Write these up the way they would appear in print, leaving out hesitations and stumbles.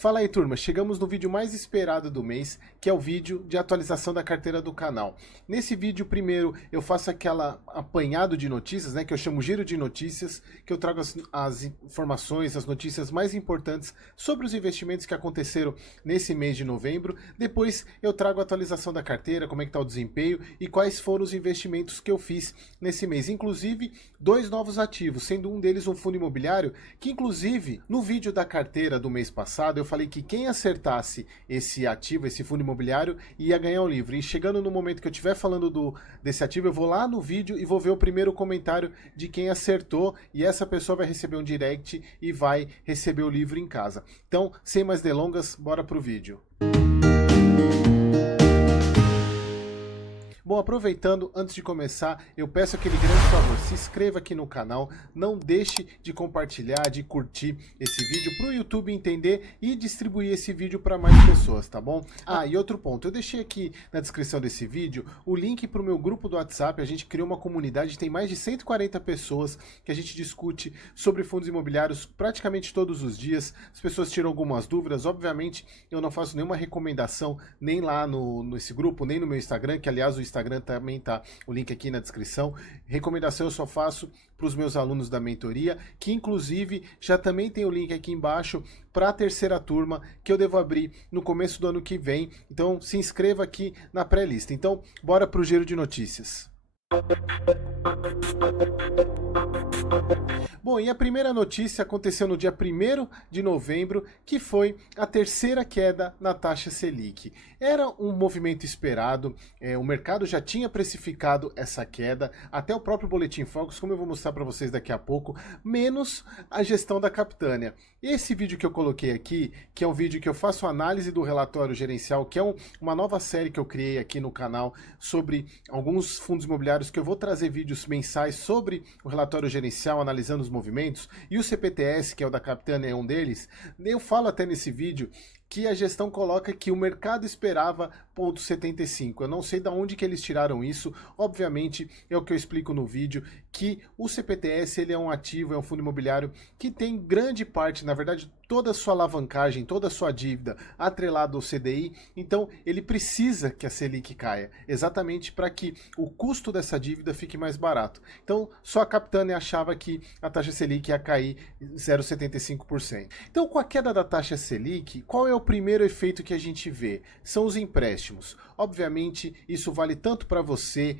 Fala aí, turma, chegamos no vídeo mais esperado do mês, que é o vídeo de atualização da carteira do canal. Nesse vídeo, primeiro, eu faço aquela apanhado de notícias, né, que eu chamo giro de notícias, que eu trago as informações, as notícias mais importantes sobre os investimentos que aconteceram nesse mês de novembro. Depois, eu trago a atualização da carteira, como é que está o desempenho e quais foram os investimentos que eu fiz nesse mês. Inclusive, 2 novos ativos, sendo um deles um fundo imobiliário, que inclusive, no vídeo da carteira do mês passado, eu falei que quem acertasse esse ativo, esse fundo imobiliário, ia ganhar um livro. E chegando no momento que eu estiver falando desse ativo, eu vou lá no vídeo e vou ver o primeiro comentário de quem acertou, e essa pessoa vai receber um direct e vai receber o livro em casa. Então, sem mais delongas, bora pro vídeo. Bom, aproveitando, antes de começar, eu peço aquele grande favor, se inscreva aqui no canal, não deixe de compartilhar, de curtir esse vídeo para o YouTube entender e distribuir esse vídeo para mais pessoas, tá bom? Ah, e outro ponto, eu deixei aqui na descrição desse vídeo o link para o meu grupo do WhatsApp. A gente criou uma comunidade, tem mais de 140 pessoas que a gente discute sobre fundos imobiliários praticamente todos os dias. As pessoas tiram algumas dúvidas, obviamente eu não faço nenhuma recomendação nem lá nesse grupo, nem no meu Instagram, que aliás o Instagram também tá o link aqui na descrição. Recomendação eu só faço para os meus alunos da mentoria, que inclusive já também tem o link aqui embaixo para a terceira turma, que eu devo abrir no começo do ano que vem. Então se inscreva aqui na pré-lista. Então bora para o giro de notícias. Bom, e a primeira notícia aconteceu no dia 1º de novembro, que foi a terceira queda na taxa Selic. Era um movimento esperado, o mercado já tinha precificado essa queda, até o próprio Boletim Focus, como eu vou mostrar para vocês daqui a pouco, menos a gestão da Capitânia. Esse vídeo que eu coloquei aqui, que é um vídeo que eu faço análise do relatório gerencial, que é uma nova série que eu criei aqui no canal sobre alguns fundos imobiliários, que eu vou trazer vídeos mensais sobre o relatório gerencial, analisando os movimentos, e o CPTS, que é o da Capitânia, é um deles. Eu falo até nesse vídeo que a gestão coloca que o mercado esperava 0,75. Eu não sei de onde que eles tiraram isso. Obviamente, é o que eu explico no vídeo, que o CPTS ele é um ativo, é um fundo imobiliário que tem grande parte, na verdade, toda a sua alavancagem, toda a sua dívida atrelada ao CDI, então ele precisa que a Selic caia, exatamente para que o custo dessa dívida fique mais barato. Então, só a Capitânia achava que a taxa Selic ia cair 0,75%. Então, com a queda da taxa Selic, qual é o primeiro efeito que a gente vê? São os empréstimos. Obviamente, isso vale tanto para você,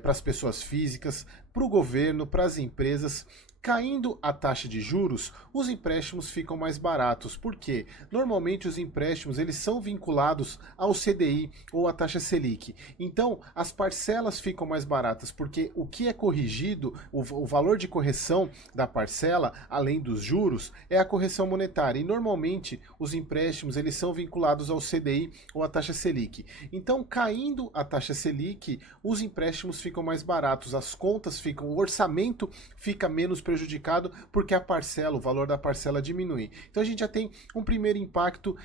para as pessoas físicas, para o governo, para as empresas. Caindo a taxa de juros, os empréstimos ficam mais baratos. Por quê? Normalmente os empréstimos eles são vinculados ao CDI ou à taxa Selic. Então, as parcelas ficam mais baratas, porque o que é corrigido, o valor de correção da parcela, além dos juros, é a correção monetária. E normalmente os empréstimos eles são vinculados ao CDI ou à taxa Selic. Então, caindo a taxa Selic, os empréstimos ficam mais baratos, as contas ficam, o orçamento fica menos prejudicado porque a parcela, o valor da parcela diminui. Então a gente já tem um primeiro impacto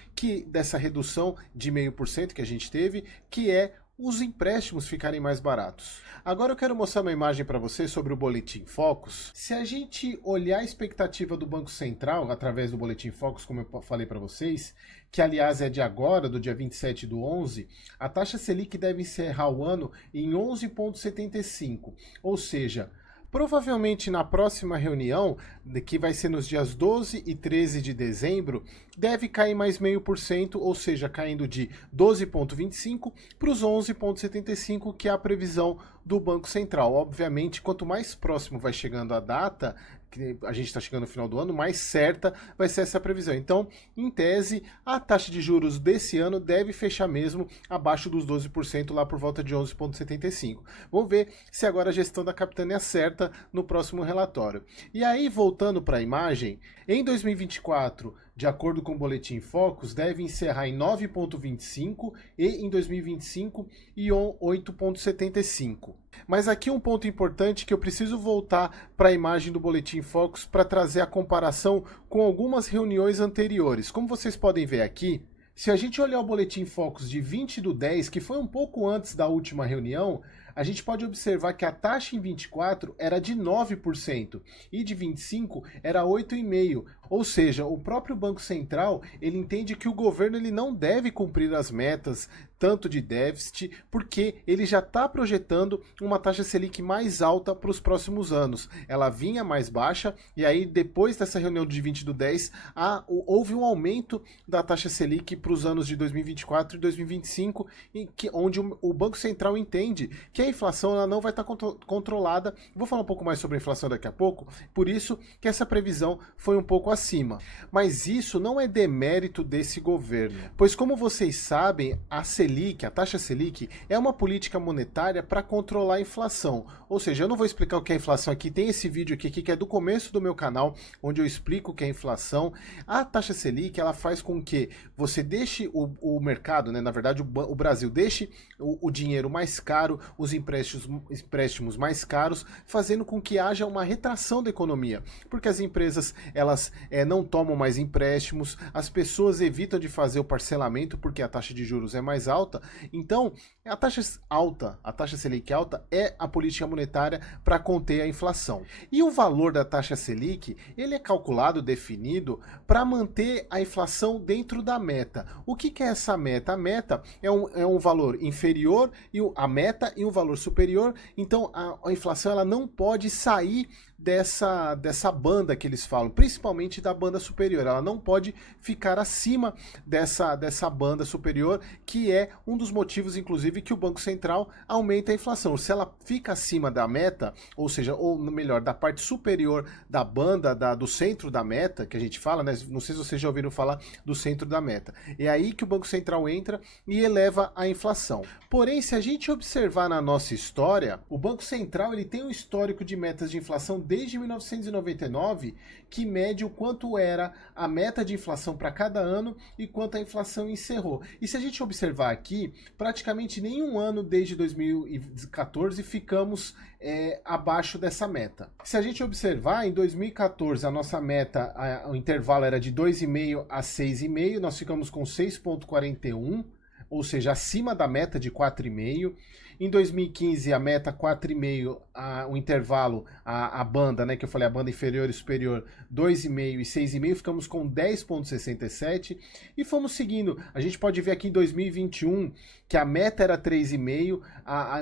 dessa redução de 0,5% que a gente teve, que é os empréstimos ficarem mais baratos. Agora eu quero mostrar uma imagem para você sobre o Boletim Focus. Se a gente olhar a expectativa do Banco Central através do Boletim Focus, como eu falei para vocês, que aliás é de agora, do dia 27/11, a taxa Selic deve encerrar o ano em 11,75, ou seja, provavelmente na próxima reunião, que vai ser nos dias 12 e 13 de dezembro, deve cair mais 0,5%, ou seja, caindo de 12,25 para os 11,75, que é a previsão do Banco Central. Obviamente, quanto mais próximo vai chegando a data, que a gente está chegando no final do ano, mais certa vai ser essa previsão. Então, em tese, a taxa de juros desse ano deve fechar mesmo abaixo dos 12%, lá por volta de 11,75. Vamos ver se agora a gestão da Capitânia acerta no próximo relatório. E aí, voltando para a imagem, em 2024, de acordo com o Boletim Focus, deve encerrar em 9,25 e em 2025 em 8,75. Mas aqui um ponto importante que eu preciso voltar para a imagem do Boletim Focus para trazer a comparação com algumas reuniões anteriores. Como vocês podem ver aqui, se a gente olhar o Boletim Focus de 20/10, que foi um pouco antes da última reunião, a gente pode observar que a taxa em 24 era de 9% e de 25 era 8,5%. Ou seja, o próprio Banco Central, ele entende que o governo ele não deve cumprir as metas tanto de déficit, porque ele já está projetando uma taxa Selic mais alta para os próximos anos. Ela vinha mais baixa, e aí depois dessa reunião de 20 do 10, houve um aumento da taxa Selic para os anos de 2024 e 2025, onde o Banco Central entende que a inflação ela não vai estar controlada. Vou falar um pouco mais sobre a inflação daqui a pouco, por isso que essa previsão foi um pouco acima. Mas isso não é demérito desse governo, pois como vocês sabem, a taxa Selic, é uma política monetária para controlar a inflação. Ou seja, eu não vou explicar o que é inflação aqui, tem esse vídeo aqui que é do começo do meu canal, onde eu explico o que é inflação. A taxa Selic, ela faz com que você deixe o mercado, né, na verdade o Brasil deixe o dinheiro mais caro, os empréstimos mais caros, fazendo com que haja uma retração da economia, porque as empresas elas não tomam mais empréstimos, as pessoas evitam de fazer o parcelamento porque a taxa de juros é mais alta. Então, a taxa Selic alta é a política monetária para conter a inflação. E o valor da taxa Selic, ele é calculado, definido, para manter a inflação dentro da meta. O que é essa meta? A meta é um valor inferior, a meta e um valor superior, então a inflação ela não pode sair dessa banda que eles falam, principalmente da banda superior. Ela não pode ficar acima dessa banda superior, que é um dos motivos, inclusive, que o Banco Central aumenta a inflação. Se ela fica acima da meta, ou seja, ou melhor, da parte superior da banda, do centro da meta, que a gente fala, né? Não sei se vocês já ouviram falar do centro da meta. É aí que o Banco Central entra e eleva a inflação. Porém, se a gente observar na nossa história, o Banco Central ele tem um histórico de metas de inflação desde 1999, que mede o quanto era a meta de inflação para cada ano e quanto a inflação encerrou. E se a gente observar aqui, praticamente nenhum ano desde 2014 ficamos abaixo dessa meta. Se a gente observar, em 2014 a nossa meta, o intervalo era de 2,5 a 6,5, nós ficamos com 6,41, ou seja, acima da meta de 4,5. Em 2015, a meta 4,5, o intervalo, a banda, né, que eu falei, a banda inferior e superior, 2,5 e 6,5, ficamos com 10,67 e fomos seguindo. A gente pode ver aqui em 2021 que a meta era 3,5,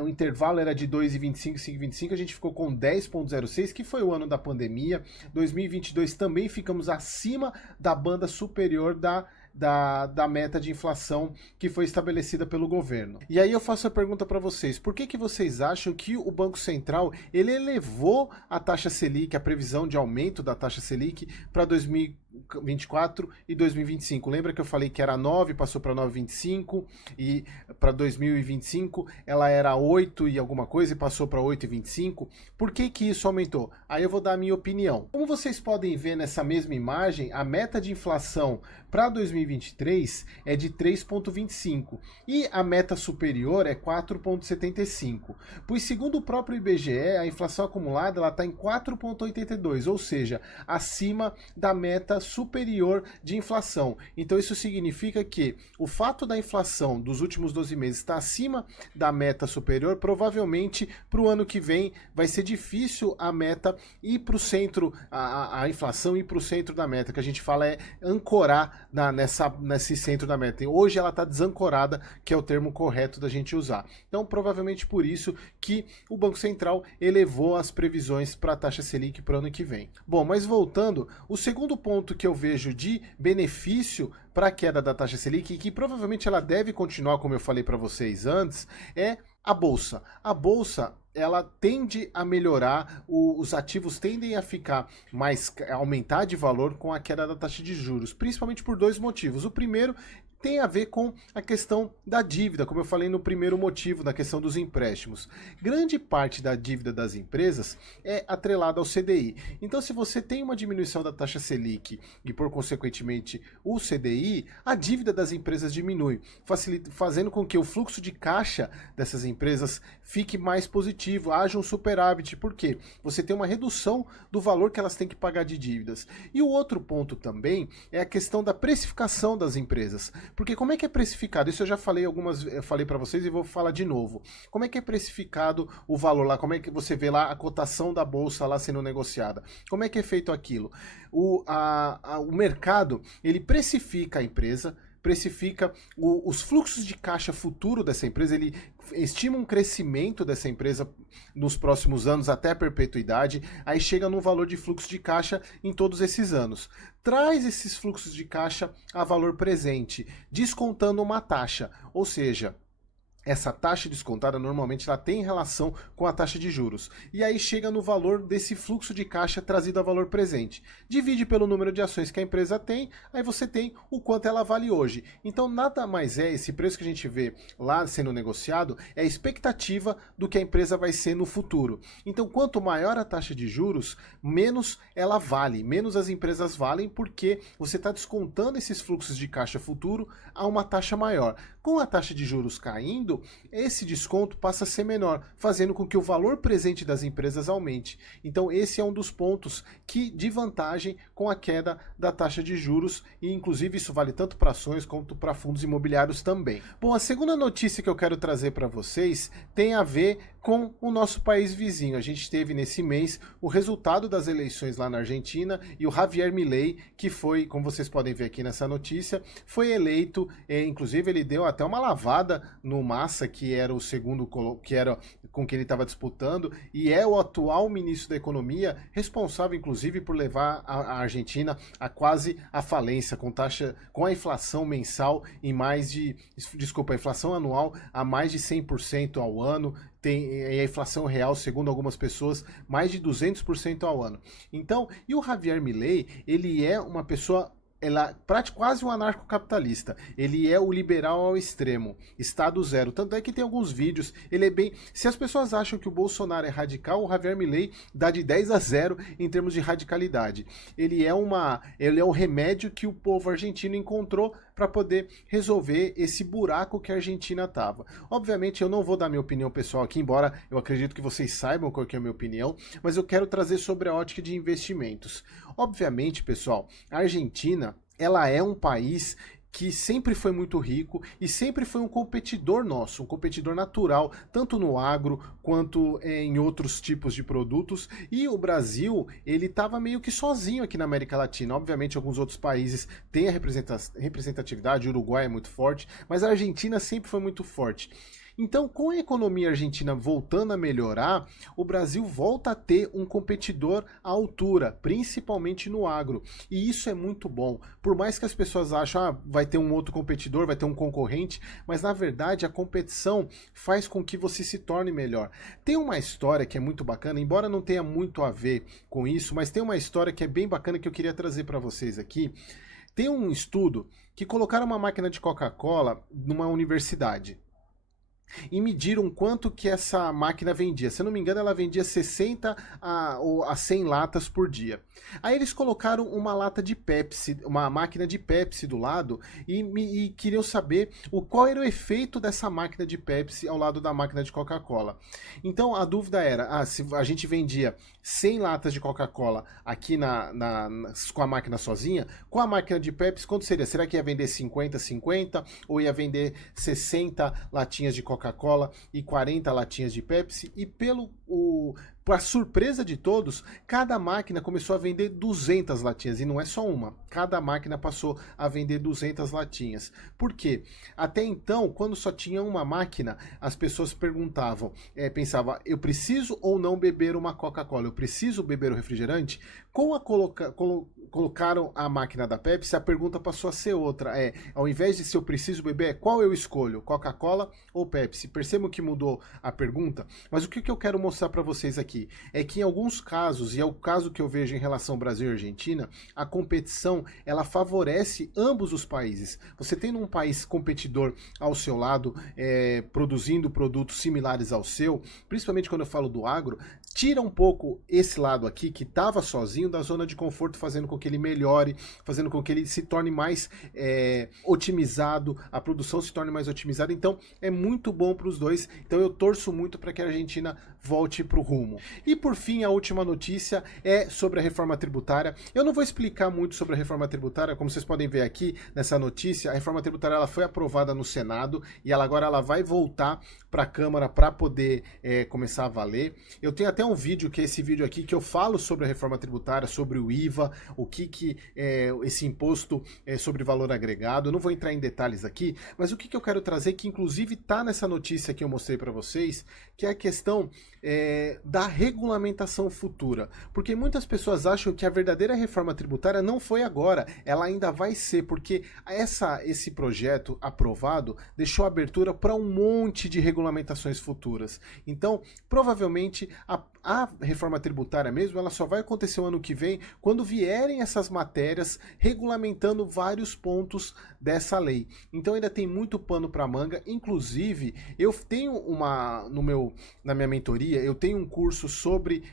o intervalo era de 2,25 e 5,25, a gente ficou com 10,06, que foi o ano da pandemia. 2022 também ficamos acima da banda superior da meta de inflação que foi estabelecida pelo governo. E aí eu faço a pergunta para vocês, por que vocês acham que o Banco Central ele elevou a taxa Selic, a previsão de aumento da taxa Selic para 2024 e 2025? Lembra que eu falei que era 9, passou para 9,25 e para 2025 ela era 8 e alguma coisa e passou para 8,25? Por que isso aumentou? Aí eu vou dar a minha opinião. Como vocês podem ver nessa mesma imagem, a meta de inflação para 2023 é de 3,25 e a meta superior é 4,75. Pois segundo o próprio IBGE, a inflação acumulada ela está em 4,82, ou seja, acima da meta superior de inflação. Então isso significa que o fato da inflação dos últimos 12 meses estar acima da meta superior, provavelmente para o ano que vem vai ser difícil a meta ir para o centro, a inflação ir para o centro da meta, que a gente fala é ancorar nesse centro da meta. Hoje ela está desancorada, que é o termo correto da gente usar. Então, provavelmente por isso que o Banco Central elevou as previsões para a taxa Selic para o ano que vem. Bom, mas voltando, o segundo ponto que eu vejo de benefício para a queda da taxa Selic, e que provavelmente ela deve continuar, como eu falei para vocês antes, é a Bolsa. A Bolsa ela tende a melhorar, os ativos tendem a ficar a aumentar de valor com a queda da taxa de juros, principalmente por dois motivos. O primeiro tem a ver com a questão da dívida, como eu falei no primeiro motivo, da questão dos empréstimos. Grande parte da dívida das empresas é atrelada ao CDI. Então, se você tem uma diminuição da taxa Selic e, por consequentemente, o CDI, aí a dívida das empresas diminui, fazendo com que o fluxo de caixa dessas empresas fique mais positivo, haja um superávit, porque você tem uma redução do valor que elas têm que pagar de dívidas. E o outro ponto também é a questão da precificação das empresas, porque como é que é precificado? Isso eu já falei falei para vocês e vou falar de novo. Como é que é precificado o valor lá? Como é que você vê lá a cotação da bolsa lá sendo negociada? Como é que é feito aquilo? O mercado, ele precifica a empresa, precifica os fluxos de caixa futuro dessa empresa, ele estima um crescimento dessa empresa nos próximos anos até a perpetuidade, aí chega no valor de fluxo de caixa em todos esses anos. Traz esses fluxos de caixa a valor presente, descontando uma taxa, ou seja, essa taxa descontada normalmente ela tem relação com a taxa de juros. E aí chega no valor desse fluxo de caixa trazido a valor presente. Divide pelo número de ações que a empresa tem, aí você tem o quanto ela vale hoje. Então nada mais é, esse preço que a gente vê lá sendo negociado, é a expectativa do que a empresa vai ser no futuro. Então quanto maior a taxa de juros, menos ela vale, menos as empresas valem, porque você está descontando esses fluxos de caixa futuro a uma taxa maior. Com a taxa de juros caindo, esse desconto passa a ser menor, fazendo com que o valor presente das empresas aumente. Então esse é um dos pontos de vantagem com a queda da taxa de juros, e inclusive isso vale tanto para ações quanto para fundos imobiliários também. Bom, a segunda notícia que eu quero trazer para vocês tem a ver com o nosso país vizinho. A gente teve nesse mês o resultado das eleições lá na Argentina e o Javier Milei, que foi, como vocês podem ver aqui nessa notícia, foi eleito, inclusive ele deu até uma lavada no Massa, que era o segundo, que era com quem ele estava disputando, e é o atual ministro da Economia, responsável inclusive por levar a Argentina a quase a falência, com a inflação mensal em a inflação anual a mais de 100% ao ano. Tem a inflação real, segundo algumas pessoas, mais de 200% ao ano. Então, e o Javier Milei, ele é uma pessoa quase um anarcocapitalista. Ele é o liberal ao extremo, Estado zero. Tanto é que tem alguns vídeos, ele é bem... Se as pessoas acham que o Bolsonaro é radical, o Javier Milei dá de 10 a 0 em termos de radicalidade. Ele é o remédio que o povo argentino encontrou para poder resolver esse buraco que a Argentina estava. Obviamente eu não vou dar minha opinião pessoal aqui, embora eu acredito que vocês saibam qual que é a minha opinião, mas eu quero trazer sobre a ótica de investimentos. Obviamente, pessoal, a Argentina, ela é um país que sempre foi muito rico e sempre foi um competidor nosso, um competidor natural, tanto no agro quanto em outros tipos de produtos. E o Brasil, ele estava meio que sozinho aqui na América Latina. Obviamente, alguns outros países têm a representatividade, o Uruguai é muito forte, mas a Argentina sempre foi muito forte. Então, com a economia argentina voltando a melhorar, o Brasil volta a ter um competidor à altura, principalmente no agro. E isso é muito bom. Por mais que as pessoas achem, vai ter um outro competidor, vai ter um concorrente, mas na verdade a competição faz com que você se torne melhor. Tem uma história que é muito bacana, embora não tenha muito a ver com isso, mas tem uma história que é bem bacana que eu queria trazer para vocês aqui. Tem um estudo que colocaram uma máquina de Coca-Cola numa universidade e mediram quanto que essa máquina vendia. Se eu não me engano, ela vendia 60 a 100 latas por dia. Aí eles colocaram uma lata de Pepsi, uma máquina de Pepsi do lado e queriam saber qual era o efeito dessa máquina de Pepsi ao lado da máquina de Coca-Cola. Então a dúvida era, se a gente vendia 100 latas de Coca-Cola aqui com a máquina sozinha, com a máquina de Pepsi, quanto seria? Será que ia vender 50 ou ia vender 60 latinhas de Coca-Cola e 40 latinhas de Pepsi? E para surpresa de todos, cada máquina começou a vender 200 latinhas, e não é só uma. Cada máquina passou a vender 200 latinhas. Por quê? Até então, quando só tinha uma máquina, as pessoas pensavam, eu preciso ou não beber uma Coca-Cola? Eu preciso beber o refrigerante? Colocaram a máquina da Pepsi, a pergunta passou a ser outra. Ao invés de se eu preciso beber, qual eu escolho? Coca-Cola ou Pepsi? Percebam que mudou a pergunta? Mas o que eu quero mostrar para vocês aqui? aqui? É que em alguns casos, e é o caso que eu vejo em relação ao Brasil e Argentina, a competição ela favorece ambos os países. Você tendo um país competidor ao seu lado, produzindo produtos similares ao seu, principalmente quando eu falo do agro, tira um pouco esse lado aqui, que estava sozinho, da zona de conforto, fazendo com que ele melhore, fazendo com que ele se torne mais otimizado, a produção se torne mais otimizada. Então, é muito bom para os dois. Então, eu torço muito para que a Argentina volte para o rumo. E, por fim, a última notícia é sobre a reforma tributária. Eu não vou explicar muito sobre a reforma tributária, como vocês podem ver aqui nessa notícia, a reforma tributária ela foi aprovada no Senado e agora ela vai voltar para a Câmara para poder começar a valer. Eu tenho até um vídeo, que é esse vídeo aqui, que eu falo sobre a reforma tributária, sobre o IVA, o que esse imposto sobre valor agregado. Eu não vou entrar em detalhes aqui, mas o que eu quero trazer, que inclusive está nessa notícia que eu mostrei para vocês, que é a questão da regulamentação futura. Porque muitas pessoas acham que a verdadeira reforma tributária não foi agora, ela ainda vai ser, porque esse projeto aprovado deixou abertura para um monte de regulamentações futuras. Então, provavelmente, a reforma tributária mesmo, ela só vai acontecer o ano que vem, quando vierem essas matérias regulamentando vários pontos dessa lei. Então ainda tem muito pano para manga. Inclusive, eu tenho na minha mentoria, eu tenho um curso sobre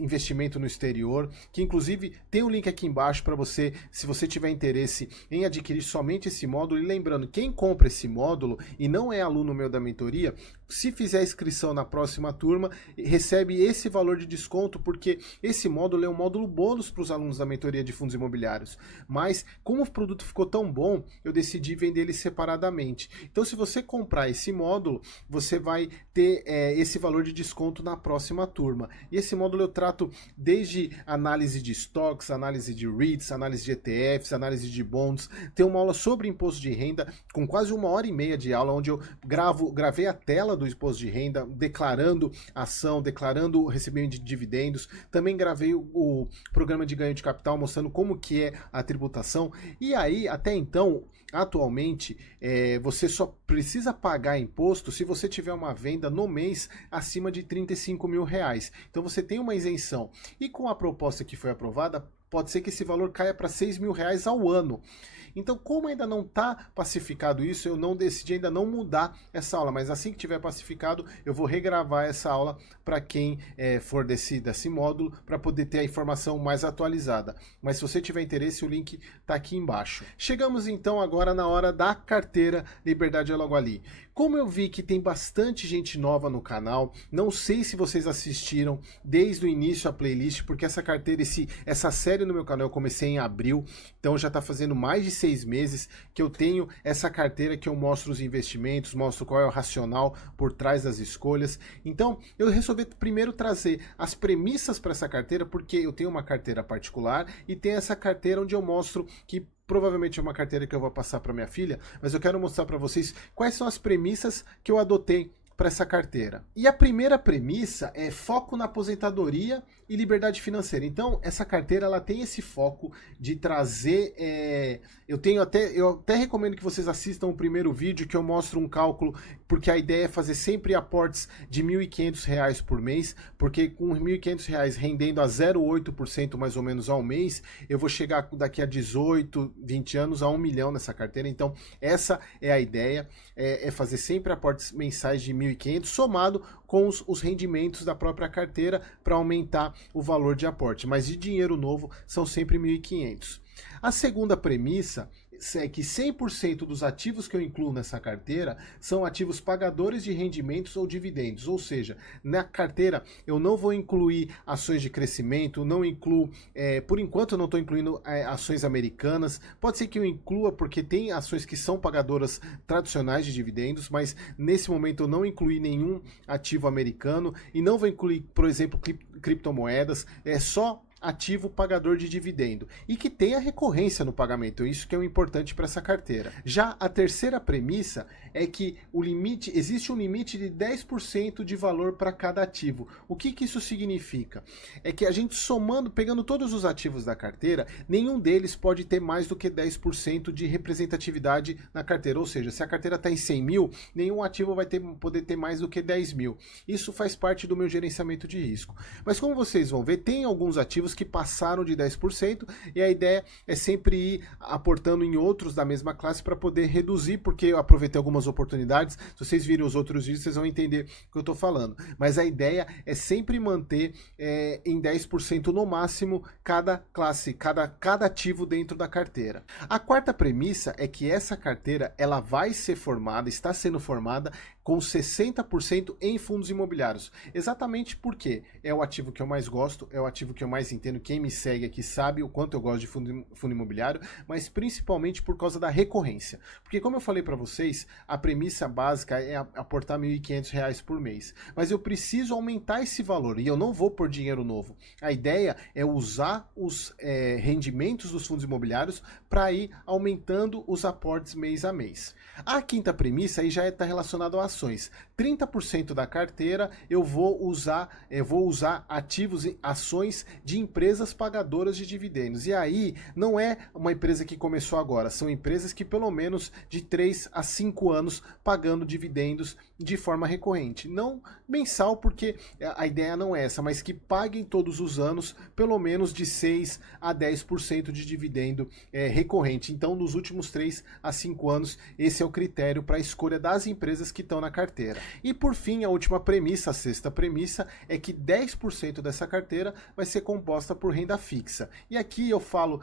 investimento no exterior, que inclusive tem um link aqui embaixo para você, se você tiver interesse em adquirir somente esse módulo. E lembrando, quem compra esse módulo e não é aluno meu da mentoria, se fizer a inscrição na próxima turma, recebe esse valor de desconto, porque esse módulo é um módulo bônus para os alunos da mentoria de fundos imobiliários. Mas, como o produto ficou tão bom, eu decidi vender ele separadamente. Então, se você comprar esse módulo, você vai ter esse valor de desconto na próxima turma. E esse módulo eu trato desde análise de estoques, análise de REITs, análise de ETFs, análise de bonds. Tem uma aula sobre imposto de renda, com quase 1h30 de aula, onde eu gravei a tela do imposto de renda, declarando ação, declarando o recebimento de dividendos. Também gravei o programa de ganho de capital, mostrando como que é a tributação. E aí, até então, atualmente, você só precisa pagar imposto se você tiver uma venda no mês acima de R$35 mil. Então você tem uma isenção. E com a proposta que foi aprovada, pode ser que esse valor caia para R$6 mil ao ano. Então, como ainda não está pacificado isso, eu decidi ainda não mudar essa aula, mas assim que tiver pacificado, eu vou regravar essa aula para quem for desse módulo, para poder ter a informação mais atualizada. Mas se você tiver interesse, o link está aqui embaixo. Chegamos então agora na hora da carteira Liberdade é Logo Ali. Como eu vi que tem bastante gente nova no canal, não sei se vocês assistiram desde o início a playlist, porque essa carteira, essa série no meu canal eu comecei em abril, então já está fazendo mais de 6 meses que eu tenho essa carteira, que eu mostro os investimentos, mostro qual é o racional por trás das escolhas. Então eu resolvi primeiro trazer as premissas para essa carteira, porque eu tenho uma carteira particular e tem essa carteira onde eu mostro que provavelmente é uma carteira que eu vou passar para minha filha, mas eu quero mostrar para vocês quais são as premissas que eu adotei para essa carteira. E a primeira premissa é foco na aposentadoria e liberdade financeira. Então, essa carteira ela tem esse foco de trazer... eu até recomendo que vocês assistam o primeiro vídeo, que eu mostro um cálculo, porque a ideia é fazer sempre aportes de R$1.500 por mês, porque com R$1.500 rendendo a 0,8% mais ou menos ao mês, eu vou chegar daqui a 18, 20 anos a 1 milhão nessa carteira. Então, essa é a ideia, é fazer sempre aportes mensais de 1.500, somado com os rendimentos da própria carteira para aumentar o valor de aporte. Mas de dinheiro novo são sempre 1.500. A segunda premissa é que 100% dos ativos que eu incluo nessa carteira são ativos pagadores de rendimentos ou dividendos, ou seja, na carteira eu não vou incluir ações de crescimento, não incluo, por enquanto eu não estou incluindo ações americanas, pode ser que eu inclua porque tem ações que são pagadoras tradicionais de dividendos, mas nesse momento eu não incluí nenhum ativo americano e não vou incluir, por exemplo, criptomoedas, só ativo pagador de dividendo e que tenha recorrência no pagamento. Isso que é o importante para essa carteira. Já a terceira premissa é que existe um limite de 10% de valor para cada ativo. O que isso significa? É que a gente somando, pegando todos os ativos da carteira, nenhum deles pode ter mais do que 10% de representatividade na carteira. Ou seja, se a carteira está em 100 mil, nenhum ativo vai poder ter mais do que 10 mil. Isso faz parte do meu gerenciamento de risco. Mas como vocês vão ver, tem alguns ativos que passaram de 10% e a ideia é sempre ir aportando em outros da mesma classe para poder reduzir, porque eu aproveitei algumas oportunidades. Se vocês virem os outros vídeos, vocês vão entender o que eu estou falando. Mas a ideia é sempre manter em 10% no máximo cada classe, cada ativo dentro da carteira. A quarta premissa é que essa carteira ela vai ser formada, está sendo formada com 60% em fundos imobiliários. Exatamente porque é o ativo que eu mais gosto, é o ativo que eu mais entendo. Quem me segue aqui sabe o quanto eu gosto de fundo imobiliário, mas principalmente por causa da recorrência. Porque como eu falei para vocês, a premissa básica é aportar R$ 1.500 por mês. Mas eu preciso aumentar esse valor e eu não vou pôr dinheiro novo. A ideia é usar os rendimentos dos fundos imobiliários para ir aumentando os aportes mês a mês. A quinta premissa aí já está relacionada a ações. 30% da carteira eu vou usar ativos e ações de empresas pagadoras de dividendos. E aí não é uma empresa que começou agora, são empresas que pelo menos de 3 a 5 anos pagando dividendos de forma recorrente. Não mensal, porque a ideia não é essa, mas que paguem todos os anos pelo menos de 6 a 10% de dividendo recorrente. Então, nos últimos 3 a 5 anos, esse é o critério para a escolha das empresas que estão na carteira. E por fim, a última premissa, a sexta premissa, é que 10% dessa carteira vai ser composta por renda fixa. E aqui eu falo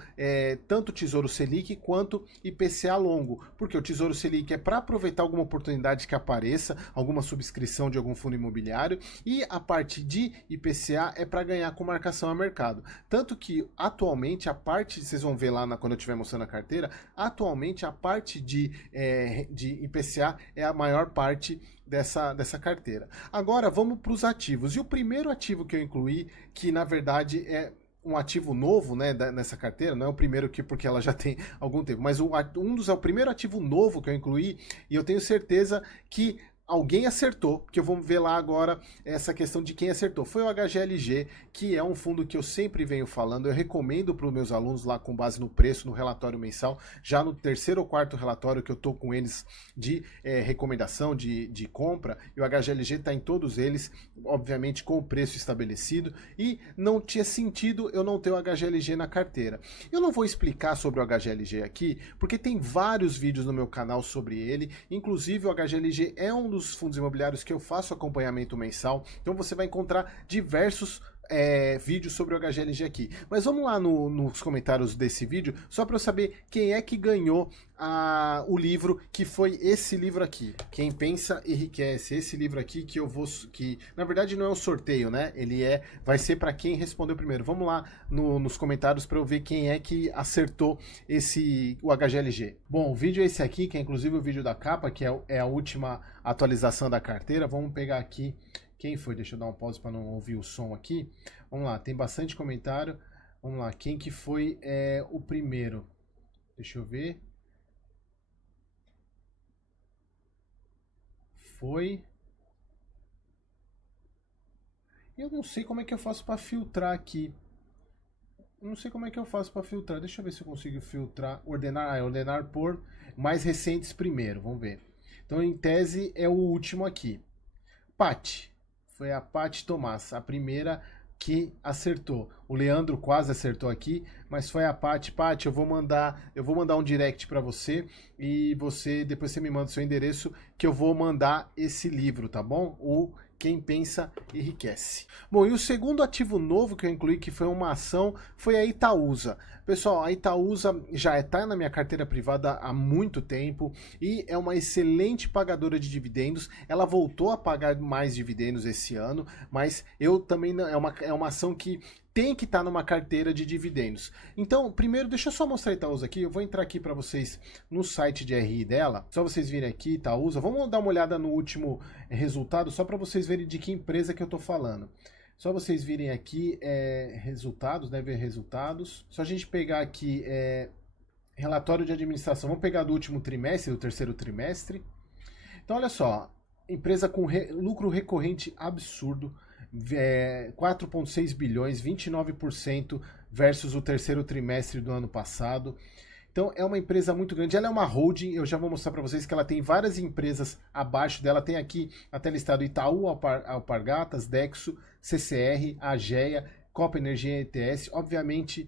tanto Tesouro Selic quanto IPCA longo, porque o Tesouro Selic é para aproveitar alguma oportunidade que apareça, alguma subscrição de algum fundo imobiliário, e a parte de IPCA é para ganhar com marcação a mercado. Tanto que atualmente a parte, vocês vão ver lá quando eu estiver mostrando a carteira, atualmente a parte de IPCA é a maior parte dessa carteira. Agora vamos para os ativos. E o primeiro ativo que eu incluí, que na verdade é um ativo novo, né, nessa carteira, não é o primeiro porque ela já tem algum tempo, mas é o primeiro ativo novo que eu incluí, e eu tenho certeza que alguém acertou, porque vamos ver lá agora essa questão de quem acertou. Foi o HGLG, que é um fundo que eu sempre venho falando, eu recomendo para os meus alunos lá com base no preço, no relatório mensal, já no terceiro ou quarto relatório que eu estou com eles de recomendação, de compra, e o HGLG está em todos eles, obviamente com o preço estabelecido, e não tinha sentido eu não ter o HGLG na carteira. Eu não vou explicar sobre o HGLG aqui, porque tem vários vídeos no meu canal sobre ele, inclusive o HGLG é um dos fundos imobiliários que eu faço acompanhamento mensal, então você vai encontrar diversos vídeos sobre o HGLG aqui. Mas vamos lá nos comentários desse vídeo, só para eu saber quem é que ganhou o livro, que foi esse livro aqui, Quem Pensa Enriquece. Esse livro aqui que na verdade não é um sorteio, né? Vai ser para quem respondeu primeiro. Vamos lá nos comentários para eu ver quem é que acertou o HGLG. Bom, o vídeo é esse aqui, que é inclusive o vídeo da capa, que é a última atualização da carteira. Vamos pegar aqui quem foi. Deixa eu dar um pause para não ouvir o som aqui. Vamos lá, tem bastante comentário. Vamos lá, quem que foi o primeiro? Deixa eu ver. Eu não sei como é que eu faço para filtrar aqui. Deixa eu ver se eu consigo filtrar. Ordenar por mais recentes primeiro. Vamos ver. Então, em tese, é o último aqui. Paty. Foi a Paty Tomás, a primeira que acertou. O Leandro quase acertou aqui, mas foi a Paty. Paty, eu vou mandar um direct para você e depois você me manda o seu endereço que eu vou mandar esse livro, tá bom? Quem Pensa Enriquece. Bom, e o segundo ativo novo que eu incluí, que foi uma ação, foi a Itaúsa. Pessoal, a Itaúsa já está na minha carteira privada há muito tempo e é uma excelente pagadora de dividendos. Ela voltou a pagar mais dividendos esse ano, mas eu também é uma ação que tem que estar numa carteira de dividendos. Então, primeiro, deixa eu só mostrar a Itaúsa aqui. Eu vou entrar aqui para vocês no site de RI dela. Só vocês virem aqui, Itaúsa. Vamos dar uma olhada no último resultado, só para vocês verem de que empresa que eu estou falando. Só vocês virem aqui resultados, né? Ver resultados. Só a gente pegar aqui relatório de administração. Vamos pegar do último trimestre, do terceiro trimestre. Então, olha só. Empresa com lucro recorrente absurdo. 4,6 bilhões, 29% versus o terceiro trimestre do ano passado. Então é uma empresa muito grande, ela é uma holding, eu já vou mostrar para vocês que ela tem várias empresas abaixo dela, tem aqui até listado Itaú, Alpargatas, Dexo, CCR, Ageia, Copa Energia ETS, obviamente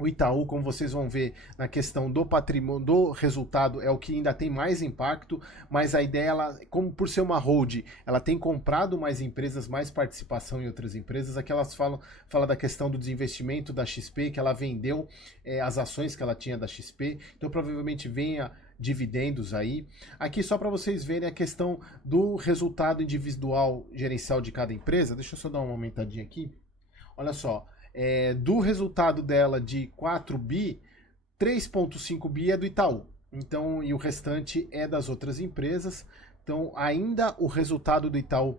o Itaú, como vocês vão ver na questão do patrimônio, do resultado, é o que ainda tem mais impacto, mas a ideia, ela, como por ser uma hold, ela tem comprado mais empresas, mais participação em outras empresas. Aqui elas fala da questão do desinvestimento da XP, que ela vendeu as ações que ela tinha da XP, então provavelmente venha dividendos aí. Aqui só para vocês verem a questão do resultado individual gerencial de cada empresa, deixa eu só dar uma aumentadinha aqui, olha só. Do resultado dela de 4 bi, 3,5 bi é do Itaú. Então, e o restante é das outras empresas. Então, ainda o resultado do Itaú,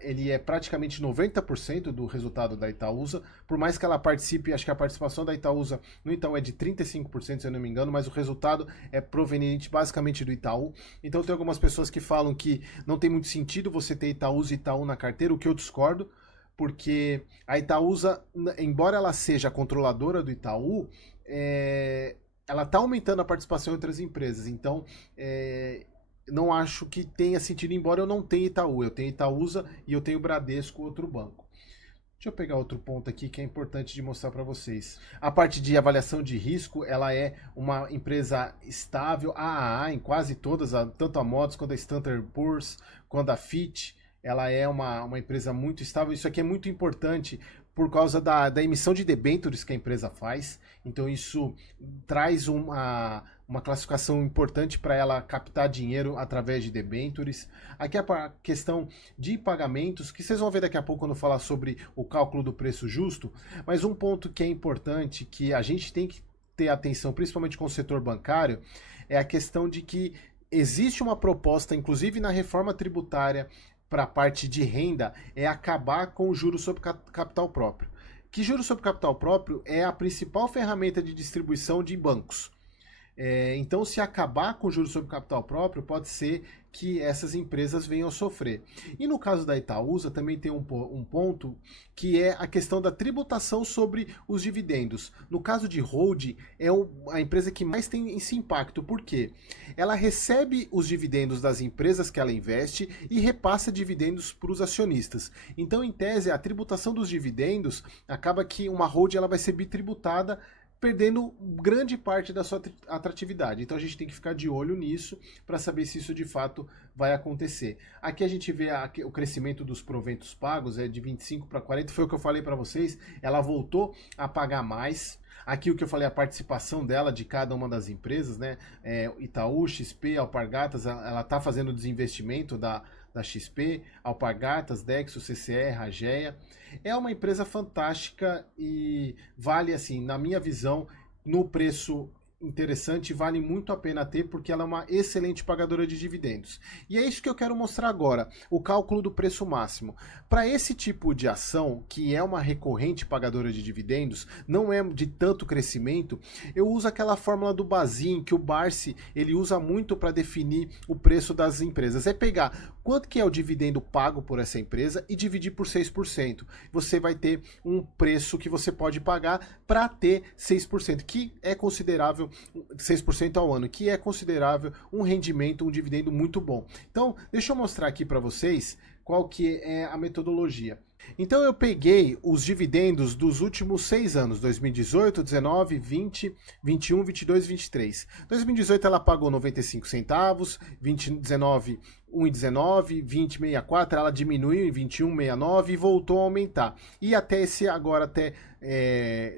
ele é praticamente 90% do resultado da Itaúsa, por mais que ela participe, acho que a participação da Itaúsa no Itaú é de 35%, se eu não me engano, mas o resultado é proveniente basicamente do Itaú. Então, tem algumas pessoas que falam que não tem muito sentido você ter Itaúsa e Itaú na carteira, o que eu discordo, porque a Itaúsa, embora ela seja a controladora do Itaú, ela está aumentando a participação em outras empresas, então não acho que tenha sentido, embora eu não tenha Itaú, eu tenho Itaúsa e eu tenho Bradesco, outro banco. Deixa eu pegar outro ponto aqui que é importante de mostrar para vocês. A parte de avaliação de risco, ela é uma empresa estável, AAA em quase todas, tanto a Moody's quanto a Standard & Poor's, quanto a Fitch. Ela é uma empresa muito estável. Isso aqui é muito importante por causa da emissão de debêntures que a empresa faz. Então isso traz uma classificação importante para ela captar dinheiro através de debêntures. Aqui a questão de pagamentos, que vocês vão ver daqui a pouco quando eu falar sobre o cálculo do preço justo. Mas um ponto que é importante, que a gente tem que ter atenção, principalmente com o setor bancário, é a questão de que existe uma proposta, inclusive na reforma tributária, para a parte de renda, é acabar com o juros sobre capital próprio. Que juros sobre capital próprio é a principal ferramenta de distribuição de bancos. Então, se acabar com o juros sobre capital próprio, pode ser que essas empresas venham a sofrer. E no caso da Itaúsa, também tem um ponto que é a questão da tributação sobre os dividendos. No caso de Hold, é a empresa que mais tem esse impacto. Por quê? Ela recebe os dividendos das empresas que ela investe e repassa dividendos para os acionistas. Então, em tese, a tributação dos dividendos acaba que uma Hold ela vai ser bitributada, perdendo grande parte da sua atratividade. Então a gente tem que ficar de olho nisso para saber se isso de fato vai acontecer. Aqui a gente vê o crescimento dos proventos pagos, de 25 para 40, foi o que eu falei para vocês, ela voltou a pagar mais. Aqui o que eu falei, a participação dela de cada uma das empresas, né? Itaú, XP, Alpargatas, ela está fazendo o desinvestimento da XP, Alpargatas, Dexo, CCR, Ageia. É uma empresa fantástica e vale, assim, na minha visão, no preço interessante, vale muito a pena ter, porque ela é uma excelente pagadora de dividendos. E é isso que eu quero mostrar agora, o cálculo do preço máximo. Para esse tipo de ação, que é uma recorrente pagadora de dividendos, não é de tanto crescimento, eu uso aquela fórmula do Bazin, que o Barsi ele usa muito para definir o preço das empresas. É pegar quanto que é o dividendo pago por essa empresa e dividir por 6%. Você vai ter um preço que você pode pagar para ter 6%, que é considerável, 6% ao ano, que é considerável um rendimento, um dividendo muito bom. Então, deixa eu mostrar aqui para vocês qual que é a metodologia. Então eu peguei os dividendos dos últimos 6 anos, 2018, 19, 20, 21, 22 e 23. 2018 ela pagou 95 centavos, 2019 1,19, 20,64 ela diminuiu em 21,69 e voltou a aumentar. E até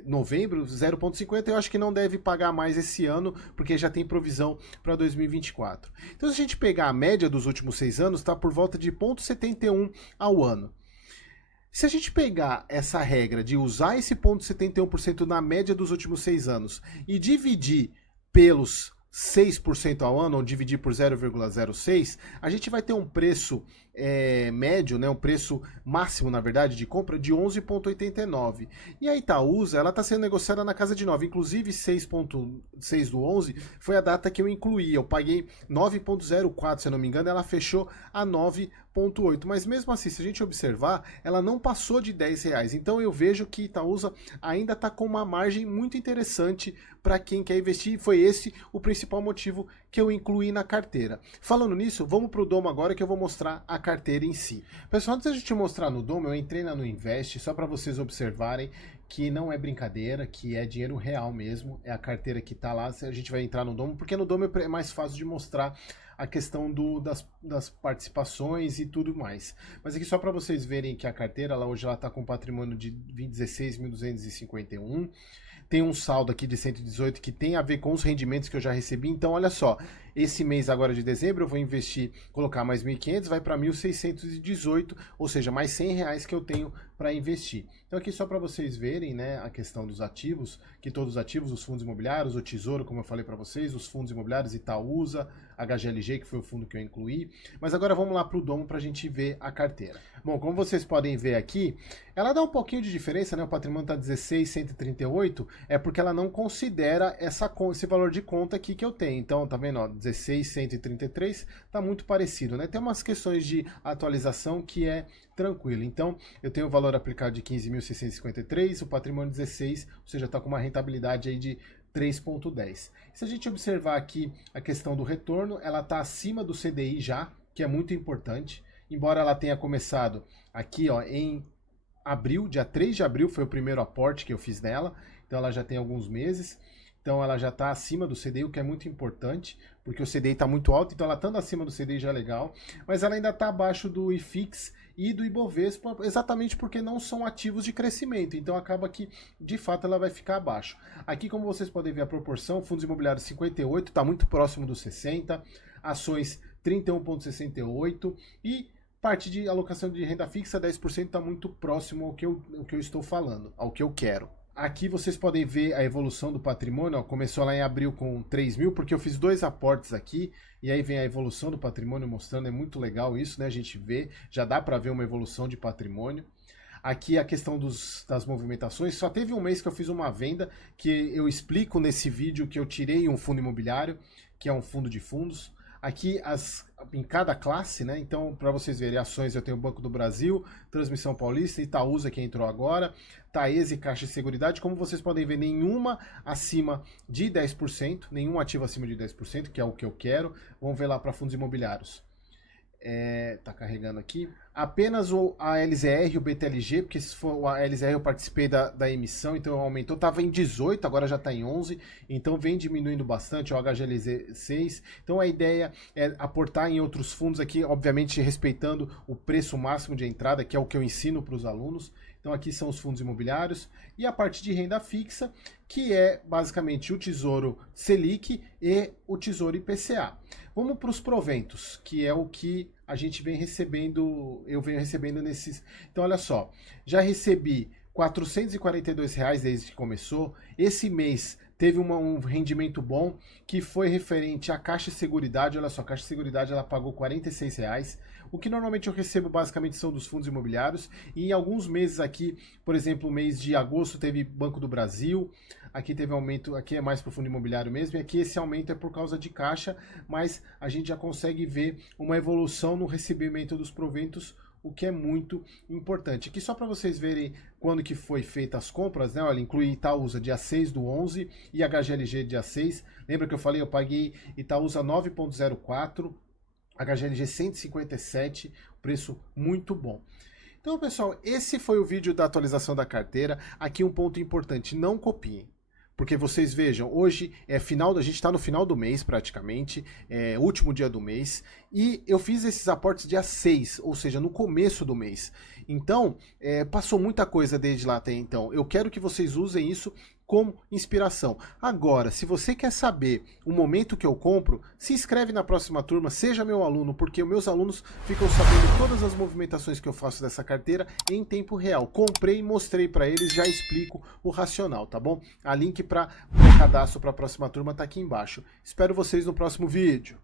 novembro, 0,50, eu acho que não deve pagar mais esse ano, porque já tem provisão para 2024. Então se a gente pegar a média dos últimos 6 anos, está por volta de 0,71 ao ano. Se a gente pegar essa regra de usar esse 0,71% na média dos últimos 6 anos e dividir pelos 6% ao ano, ou dividir por 0,06, a gente vai ter um preço médio, né, o preço máximo, na verdade, de compra de 11,89. E a Itaúsa, ela está sendo negociada na casa de 9, inclusive 6,6 do 11 foi a data que eu incluí. Eu paguei 9,04, se eu não me engano, ela fechou a 9,8. Mas mesmo assim, se a gente observar, ela não passou de R$10. Então eu vejo que Itaúsa ainda está com uma margem muito interessante para quem quer investir. Foi esse o principal motivo que eu incluí na carteira. Falando nisso, vamos para o Domo agora que eu vou mostrar a carteira em si. Pessoal, antes de te mostrar no Domo, eu entrei na Nuinvest só para vocês observarem que não é brincadeira, que é dinheiro real mesmo, é a carteira que está lá. A gente vai entrar no Domo, porque no Domo é mais fácil de mostrar a questão das participações e tudo mais. Mas aqui só para vocês verem que a carteira, hoje ela está com um patrimônio de 16.251, tem um saldo aqui de 118 que tem a ver com os rendimentos que eu já recebi. Então, olha só, esse mês agora de dezembro eu vou investir, colocar mais 1.500, vai para 1.618, ou seja, mais R$100 que eu tenho para investir. Então aqui só para vocês verem, né, a questão dos ativos, que todos os ativos, os fundos imobiliários, o Tesouro, como eu falei para vocês, os fundos imobiliários, Itaúsa, HGLG, que foi o fundo que eu incluí. Mas agora vamos lá para o Domo para a gente ver a carteira. Bom, como vocês podem ver aqui, ela dá um pouquinho de diferença, né? O patrimônio está 16.138, é porque ela não considera esse valor de conta aqui que eu tenho. Então, tá vendo, ó, 16.133, tá muito parecido, né? Tem umas questões de atualização que é tranquilo. Então, eu tenho o valor aplicado de 15.653, o patrimônio 16, ou seja, está com uma rentabilidade aí de 3,10. Se a gente observar aqui a questão do retorno, ela está acima do CDI já, que é muito importante, embora ela tenha começado aqui, ó, em abril, dia 3 de abril foi o primeiro aporte que eu fiz nela, então ela já tem alguns meses. Então ela já está acima do CDI, o que é muito importante, porque o CDI está muito alto, então ela estando acima do CDI já é legal, mas ela ainda está abaixo do IFIX e do Ibovespa, exatamente porque não são ativos de crescimento, então acaba que, de fato, ela vai ficar abaixo. Aqui, como vocês podem ver a proporção, fundos imobiliários 58, está muito próximo dos 60, ações 31,68 e parte de alocação de renda fixa 10% está muito próximo ao que eu estou falando, ao que eu quero. Aqui vocês podem ver a evolução do patrimônio, ó, começou lá em abril com 3 mil, porque eu fiz 2 aportes aqui, e aí vem a evolução do patrimônio mostrando, é muito legal isso, né? A gente vê, já dá para ver uma evolução de patrimônio. Aqui a questão das movimentações, só teve um mês que eu fiz uma venda, que eu explico nesse vídeo que eu tirei um fundo imobiliário, que é um fundo de fundos. Aqui em cada classe, né? Então, para vocês verem, ações eu tenho o Banco do Brasil, Transmissão Paulista, Itaúsa que entrou agora, Taese, Caixa e Seguridade. Como vocês podem ver, nenhuma acima de 10%, nenhum ativo acima de 10%, que é o que eu quero. Vamos ver lá para fundos imobiliários. Tá carregando aqui. Apenas a LZR e o BTLG, porque se for a LZR eu participei da emissão, então aumentou, estava em 18, agora já está em 11, então vem diminuindo bastante, o HGLZ 6. Então a ideia é aportar em outros fundos aqui, obviamente respeitando o preço máximo de entrada, que é o que eu ensino para os alunos. Então aqui são os fundos imobiliários e a parte de renda fixa, que é basicamente o Tesouro Selic e o Tesouro IPCA. Vamos para os proventos, que é o que a gente vem recebendo, eu venho recebendo nesses... Então olha só, já recebi R$442 desde que começou. Esse mês teve um rendimento bom, que foi referente à Caixa de Seguridade. Olha só, a Caixa de Seguridade ela pagou R$46. O que normalmente eu recebo basicamente são dos fundos imobiliários. E em alguns meses aqui, por exemplo, o mês de agosto teve Banco do Brasil. Aqui teve aumento, aqui é mais para o fundo imobiliário mesmo. E aqui esse aumento é por causa de caixa, mas a gente já consegue ver uma evolução no recebimento dos proventos, o que é muito importante. Aqui só para vocês verem quando que foi feita as compras, né? Olha, inclui Itaúsa dia 6 do 11 e HGLG dia 6. Lembra que eu falei, eu paguei Itaúsa 9,04, HGLG 157, preço muito bom. Então, pessoal, esse foi o vídeo da atualização da carteira. Aqui um ponto importante, não copiem. Porque vocês vejam, hoje a gente está no final do mês praticamente, último dia do mês, e eu fiz esses aportes dia 6, ou seja, no começo do mês. Então, passou muita coisa desde lá até então. Eu quero que vocês usem isso como inspiração. Agora, se você quer saber o momento que eu compro, se inscreve na próxima turma, seja meu aluno, porque os meus alunos ficam sabendo todas as movimentações que eu faço dessa carteira em tempo real. Comprei, mostrei para eles, já explico o racional, tá bom? A link para o cadastro para a próxima turma tá aqui embaixo. Espero vocês no próximo vídeo.